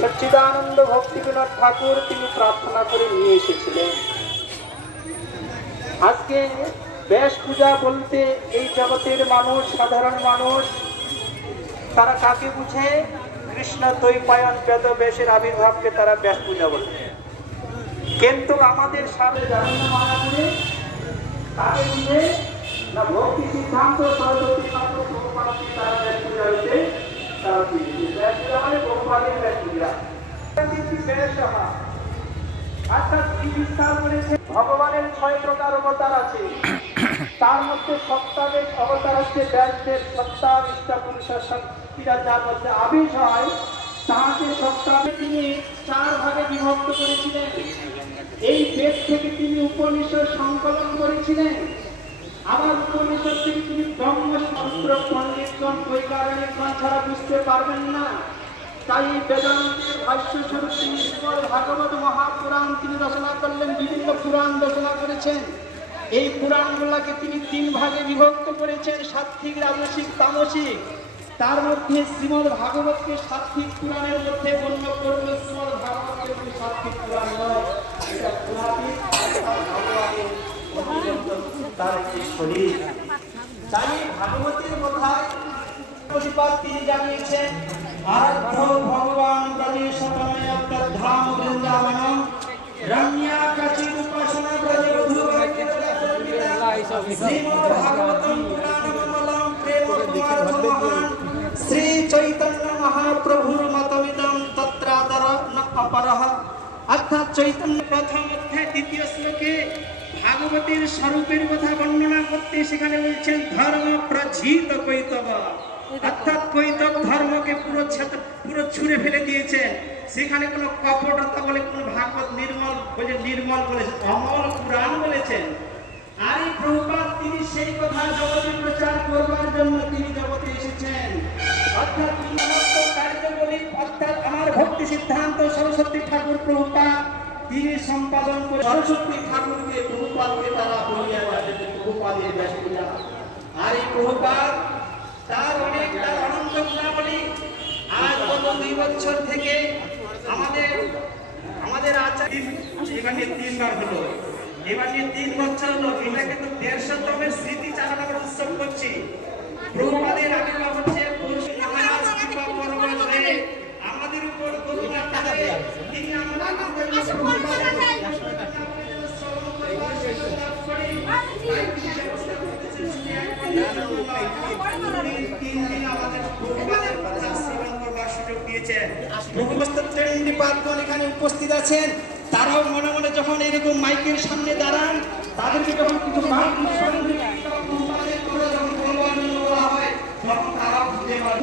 সচ্চিদানন্দ ভক্তিবিনোদ ঠাকুর তিনি প্রার্থনা করে নিয়ে এসেছিলেন। আজকে ব্যাস পূজা বলতে এই জগতের মানুষ, সাধারণ মানুষ, তারা কাকে বুঝে? কৃষ্ণ দ্বৈপায়ন বেদ ব্যাসের আবির্ভাবকে তারা ব্যাস পূজা বলে। কিন্তু আমাদের সামনে জানেন না মায়াপুরে কাকে বুঝে? না ভক্তি সিদ্ধান্ত সরস্বতী ঠাকুর প্রভুপাদকে তারা ব্যাস পূজা হইতে তারা বুঝে। ব্যাস পূজা মানে প্রভুপাদের ব্যাস পূজা। অর্থাৎ কি বিস্তার করেছে? ভগবানের 6 প্রকার অবতার আছে, তার মধ্যে সপ্তাবেশ অবতার হচ্ছে ব্যাসদেব। সপ্তাবিষ্টা পুরুষ শক্তিরা যার মধ্যে আবির্ষ হয় তাহাকে সপ্তাহে তিনি 4 ভাগে বিভক্ত করেছিলেন। এই বেদ থেকে তিনি উপনিষদ সংকলন করেছিলেন। আবার উপনিষদ থেকে তিনি ব্রহ্মসূত্র পণ্ডিতগণ বৈজ্ঞানিকগণ ছাড়া বুঝতে পারবেন না। তাই বেদান্তের ভাষ্য স্বরূপ তিনি শ্রীমদ্ ভাগবত মহাপুরাণ তিনি রচনা করলেন। বিভিন্ন পুরাণ রচনা করেছেন। এই পুরাণগুলোকে তিনি 3 ভাগে বিভক্ত করেছেন, সাত্ত্বিক, রাজসিক, তামসিক। তার মধ্যে শ্রীমদ্ ভাগবতকে সাত্ত্বিক পুরাণের মধ্যে গণ্য করল। শ্রীমদ্ ভাগবতকে সাত্ত্বিক পুরাণ নয়, এটা পুরাণিক ভগবানের তার একটি শরীর। তাই ভাগবতের কথায় প্রতিপাদ তিনি জানিয়েছেন, আরাধ্য ভগবান ব্রজেশতময় ধাম বৃন্দাবন রম্যা কাচির উপাসনা ব্রজে শ্রীমদ্ ভাগবতম পুরাণমমলম প্রেম পরমার্থমহান শ্রী চৈতন্য মহাপ্রভুর মতমিদম তত্রাদর ন অপরহ। অর্থাৎ চৈতন্য প্রথম অধ্যায় 2য় শ্লোকে ভাগবতের স্বরূপের কথা বর্ণনা করতে সেখানে বলছেন ধর্ম প্রজিত কৈতব। অর্থাৎ কৈতব ধর্মকে পুরো ছুঁড়ে ফেলে দিয়েছেন। সেখানে কোনো কপটতা বলে কোনো ভাগবত নির্মল বলেছেন, অমল পুরাণ বলেছেন। আর এই প্রভুপাদ তিনি সেই কথা জগতে প্রচার করবার জন্য তিনি জগতে এসেছেন। অর্থাৎ কার্যবলী অর্থাৎ আমার ভক্তি সিদ্ধান্ত সরস্বতী ঠাকুর প্রভুপাদ তিনি সম্পাদন করে সরস্বতী ঠাকুরকে প্রভুপাদকে তারা বলিয়া যাবেন প্রভুপাদের ব্যাস পূজা। আর এই প্রভুপাদ তার অনন্ত গুণাবলী আজ গত 2 বছর থেকে আমাদের আচার্য এখানে 3 বার হলো। এবার নিয়ে 3 বছর হলো। এটা কিন্তু 150তমের স্মৃতি চালনা আমরা উৎসব করছি। প্রভুপাদের আবির্ভাব হচ্ছে পুরুষ মহারাজ কৃপা পরমে আমাদের উপর করুণা করে তিনি আমাদের এখানে উপস্থিত আছেন। তারাও মনে মনে যখন এরকম মাইকের সামনে দাঁড়ান, তাদেরকে যখন কিছু হয় তখন তারা বুঝতে পারে